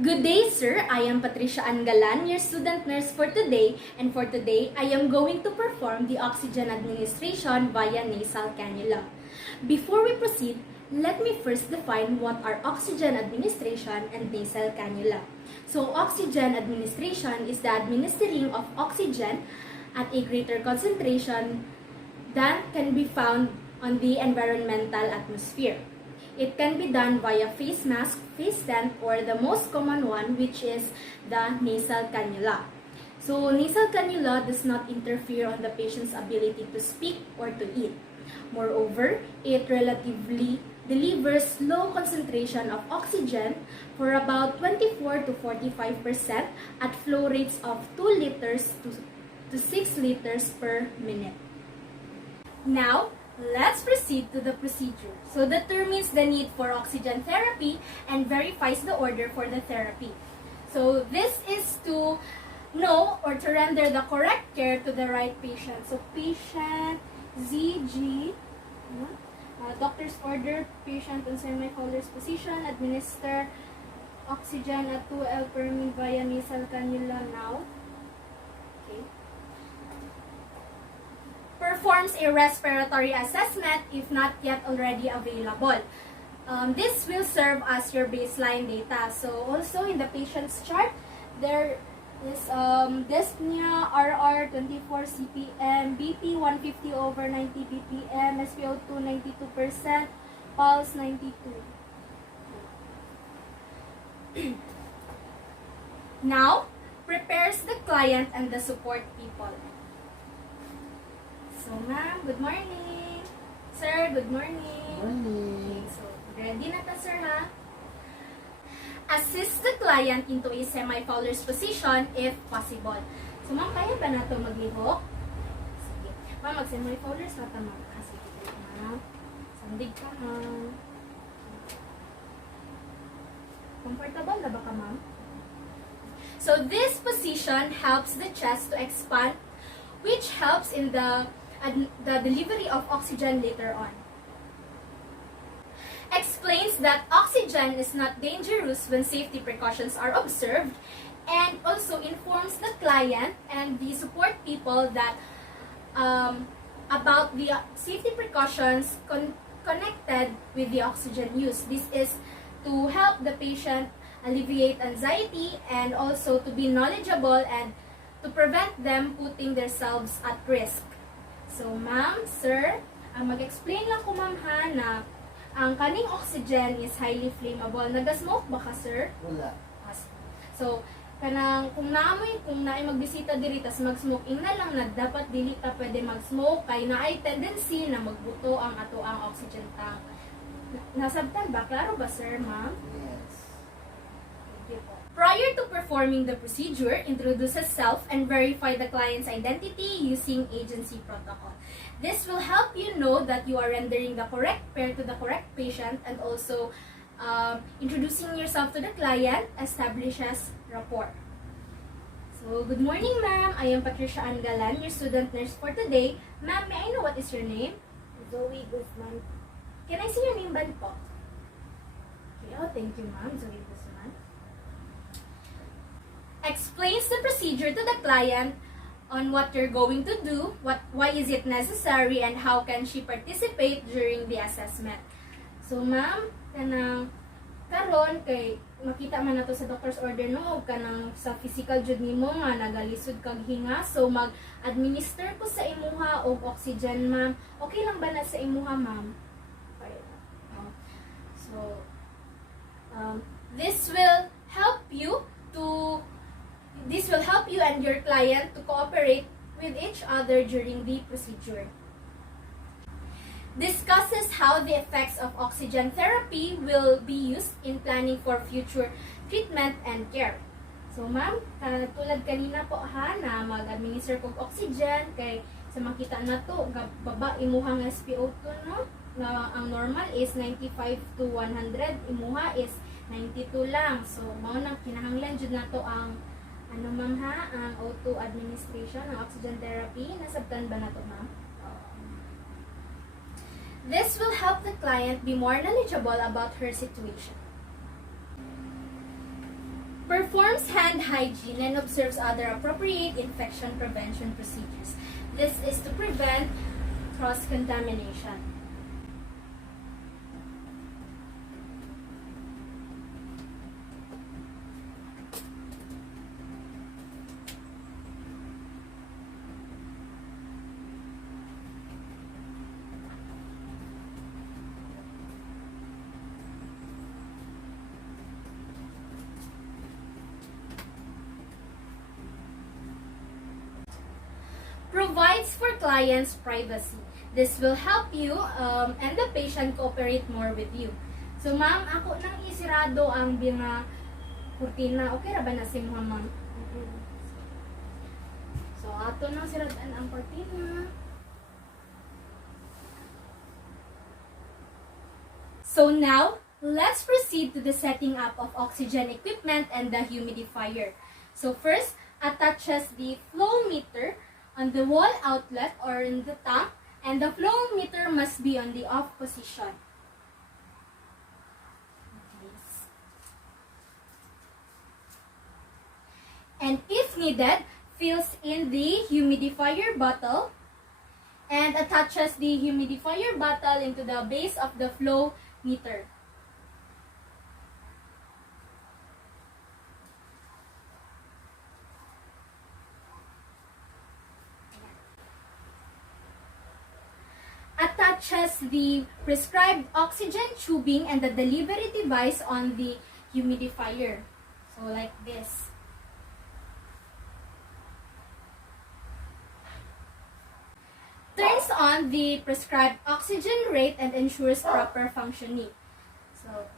Good day, sir. I am Patricia and Galan, your student nurse for today. And for today, I am going to perform the oxygen administration via nasal cannula. Before we proceed, let me first define what are oxygen administration and nasal cannula. So, oxygen administration is the administering of oxygen at a greater concentration than can be found on the environmental atmosphere. It can be done via face mask, face tent, or the most common one, which is the nasal cannula. So, nasal cannula does not interfere on the patient's ability to speak or to eat. Moreover, it relatively delivers low concentration of oxygen for about 24 to 45% at flow rates of 2 liters to 6 liters per minute. Now, let's proceed to the procedure. So, determines the need for oxygen therapy and verifies the order for the therapy. So, this is to know or to render the correct care to the right patient. So, patient ZG, doctor's order, patient on semi-Fowler's position, administer oxygen at 2 L per min via nasal cannula now. Okay. Performs a respiratory assessment if not yet already available. This will serve as your baseline data. So also in the patient's chart, there is dyspnea, RR 24 CPM, BP 150 over 90 BPM, SpO2 92%, pulse 92. Now, prepares the client and the support people. So, ma'am, good morning. Sir, good morning. Morning. Okay, so, ready na ta, sir, ha? Assist the client into a semi-Fowler's position if possible. So, ma'am, kaya ba na ito maglihok? Sige. Ma'am, mag-semi-Fowler's na ta, ma'am. Sige, ma'am. Sandig ka, ma'am. Comfortable na ba ka, ma'am? So, this position helps the chest to expand, which helps in the delivery of oxygen later on. Explains that oxygen is not dangerous when safety precautions are observed, and also informs the client and the support people that about the safety precautions connected with the oxygen use. This is to help the patient alleviate anxiety and also to be knowledgeable and to prevent them putting themselves at risk. So, ma'am, sir, mag-explain lang ko, ma'am, ha, na ang kaning oxygen is highly flammable. Naga-smoke ba ka, sir? Wala. So, kung naamoy, kung naay magbisita diri, tas mag-smoking na lang, na dapat dili ta pwede mag-smoke, kay naay tendency na magbuto ang ato ang oxygen tank. Nasabtan ba? Klaro ba, sir, ma'am? Yes. Thank you po. Prior to performing the procedure, introduces self and verify the client's identity using agency protocol. This will help you know that you are rendering the correct care to the correct patient, and also introducing yourself to the client establishes rapport. So, good morning, ma'am. I am Patricia and Galan, your student nurse for today. Ma'am, may I know what is your name? Zoe Guzman. Can I see your name band po? Okay, oh, thank you, ma'am. Zoe Guzman. Explains the procedure to the client on what you're going to do, why is it necessary, and how can she participate during the assessment. So, ma'am, kanang karon kay makita man nato sa doctor's order no, kanang sa physical jud nimo nga nagalisod kag hinga, so mag-administer ko sa imuha og oxygen, ma'am. Okay lang ba na sa imuha, ma'am? Okay. So, this will help you and your client to cooperate with each other during the procedure. Discusses how the effects of oxygen therapy will be used in planning for future treatment and care. So, ma'am, tulad kanina po ha, na mag-administer kog oxygen, kay sa makita na to, baba imuhang SpO2, no? Na ang normal is 95 to 100, imuha is 92 lang. So, mao nang kinahanglan jud nato ang ma'am ha, ang O2 administration, ang oxygen therapy. Nasabtan ba na to, ma'am? This will help the client be more knowledgeable about her situation. Performs hand hygiene and observes other appropriate infection prevention procedures. This is to prevent cross-contamination. Provides for clients' privacy. This will help you and the patient cooperate more with you. So, ma'am, ako nang isirado ang mga kurtina. Okay ra ba na si ma'am? So, ato nang siradaan ang kurtina. So now, let's proceed to the setting up of oxygen equipment and the humidifier. So first, attaches the flow meter on the wall outlet or in the tank, and the flow meter must be on the off position. And if needed, fills in the humidifier bottle and attaches the humidifier bottle into the base of the flow meter. Attaches the prescribed oxygen tubing and the delivery device on the humidifier. So like this. Turns on the prescribed oxygen rate and ensures proper functioning. So,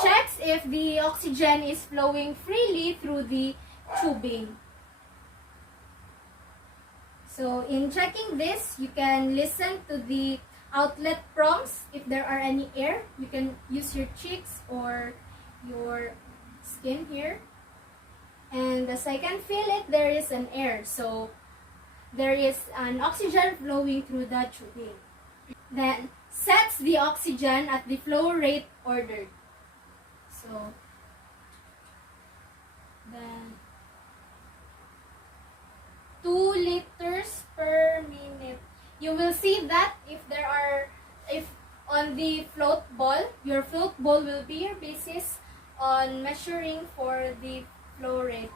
checks if the oxygen is flowing freely through the tubing. So, in checking this, you can listen to the outlet prompts. If there are any air, you can use your cheeks or your skin here. And as I can feel it, there is an air. So, there is an oxygen flowing through the tubing. Then, sets the oxygen at the flow rate ordered. So, then 2 liters per minute. You will see that if on the float ball, your float ball will be your basis on measuring for the flow rate.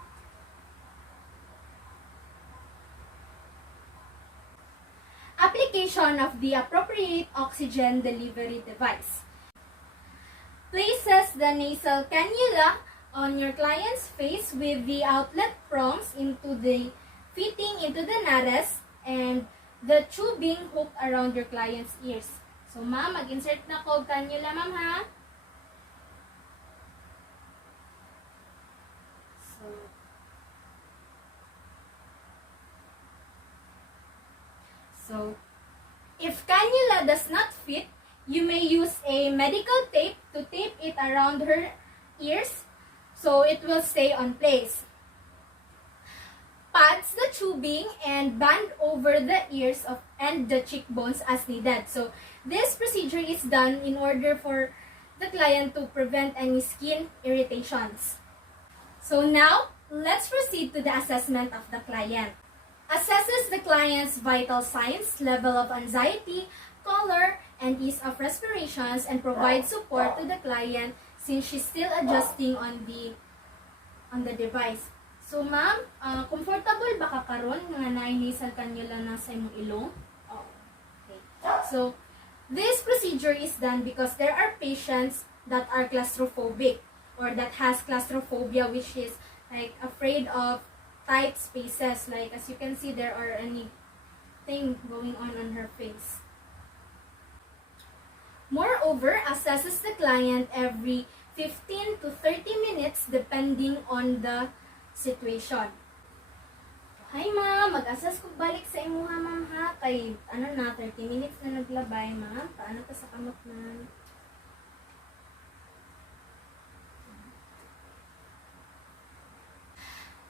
Application of the appropriate oxygen delivery device. Places the nasal cannula on your client's face with the outlet prongs fitting into the nares and the tubing hooked around your client's ears. So, ma'am, mag-insert na ko cannula, ma'am, ha? So, if cannula does not fit, you may use a medical tape to tape it around her ears so it will stay on place. Pads the tubing and band over the ears and the cheekbones as needed. So, this procedure is done in order for the client to prevent any skin irritations. So now, let's proceed to the assessment of the client. Assesses the client's vital signs, level of anxiety, color, and ease of respirations, and provides support to the client since she's still adjusting on the device. So, ma'am, comfortable ba ka karon nga nasal cannula na sa imong ilong? Oh, okay. So, this procedure is done because there are patients that are claustrophobic or that has claustrophobia, which is like afraid of tight spaces. Like as you can see, there are anything going on her face. Moreover, assesses the client every 15 to 30 minutes depending on the situation. Hi ma'am, mag-assess ko balik sa imuha ma'am ha. Kay 30 minutes na naglabay ma'am. Paano ta sa kamot na?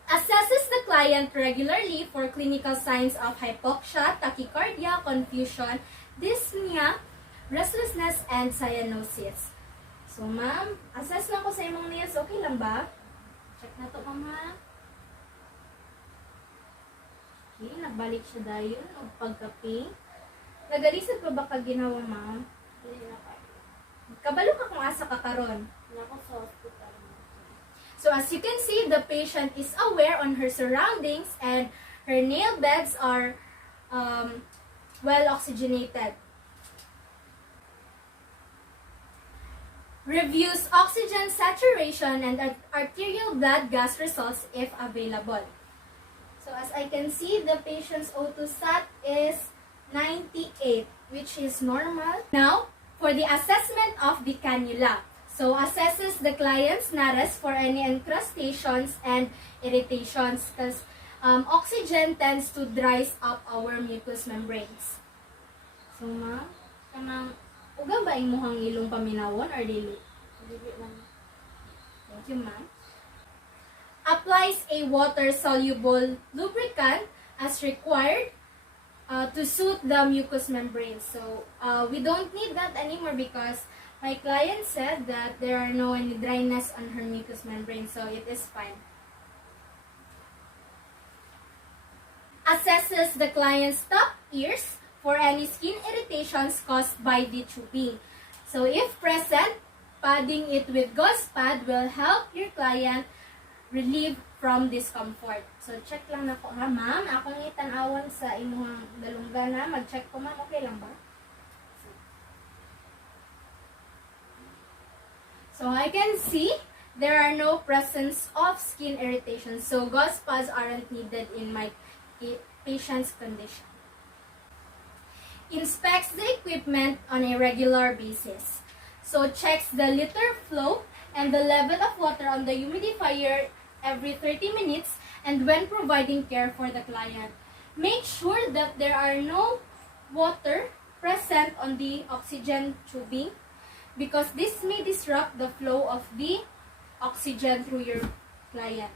Assesses the client regularly for clinical signs of hypoxia, tachycardia, confusion, dyspnea, restlessness, and cyanosis. So, ma'am, assess na ko sa imong nails. Okay lang ba? Check na to, ma'am, ha? Okay, nagbalik siya dayon o pagka-pink. Nagalisod pa ba ka ginawa, ma'am? Hindi na kayo. Kabalo ka kung asa ka karon. Nako sa hospital. So as you can see, the patient is aware on her surroundings and her nail beds are well oxygenated. Reviews oxygen saturation and arterial blood gas results if available. So as I can see, the patient's O2 sat is 98, which is normal. Now, for the assessment of the cannula. So, assesses the client's nares for any encrustations and irritations because oxygen tends to dries up our mucous membranes. So, ma'am, kanang uga ba imuhang ilong paminawon or dili? Dili lang. Thank you, ma'am. Applies a water-soluble lubricant as required to suit the mucous membrane. So, we don't need that anymore because my client said that there are no any dryness on her mucous membrane, so it is fine. Assesses the client's top ears for any skin irritations caused by the tubing. So, if present, padding it with gauze pad will help your client relieve from discomfort. So, check lang na ko, ha, ma'am. Akong itanawan sa imuhang dalunggan, ha. Mag-check ko, ma'am. Okay lang ba? So, I can see there are no presence of skin irritation. So, gauze pads aren't needed in my patient's condition. Inspects the equipment on a regular basis. So, checks the liter flow and the level of water on the humidifier every 30 minutes and when providing care for the client. Make sure that there are no water present on the oxygen tubing because this may disrupt the flow of the oxygen through your client.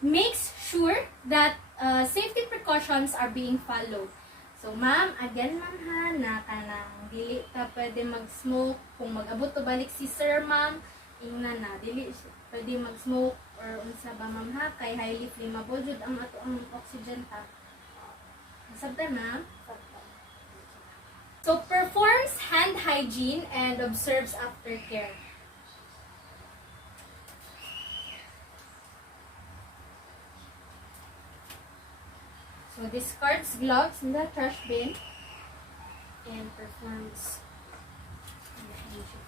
Makes sure that safety precautions are being followed. So, ma'am, again, ma'am, ha, na kanang dili ka pwede mag-smoke. Kung mag-abot to balik si sir, ma'am, ingnan na, dili pwede mag-smoke or unsa ba, ma'am, ha, kay highly flammable jud ang ato ang oxygen ta. Sabta, ma'am? So, performs hand hygiene and observes aftercare. So, discards gloves in the trash bin and performs hand hygiene.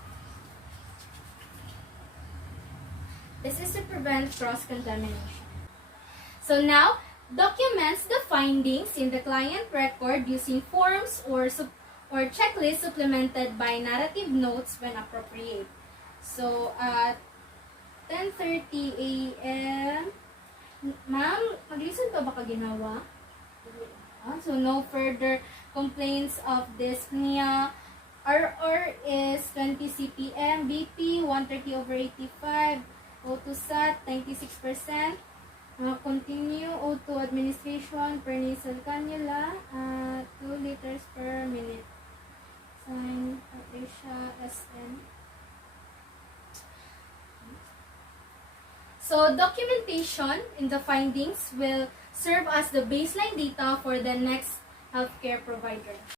This is to prevent cross-contamination. So, now, documents the findings in the client record using forms or checklists supplemented by narrative notes when appropriate. So, at 10:30 a.m., ma'am, mag-listen ka ba kaginawa? So, no further complaints of dyspnea. RR is 20 CPM, BP 130/85, O2 SAT 96%. Continue O2 administration per nasal cannula 2 liters per minute. Sign Patricia SN. So, documentation in the findings will serve as the baseline data for the next healthcare provider.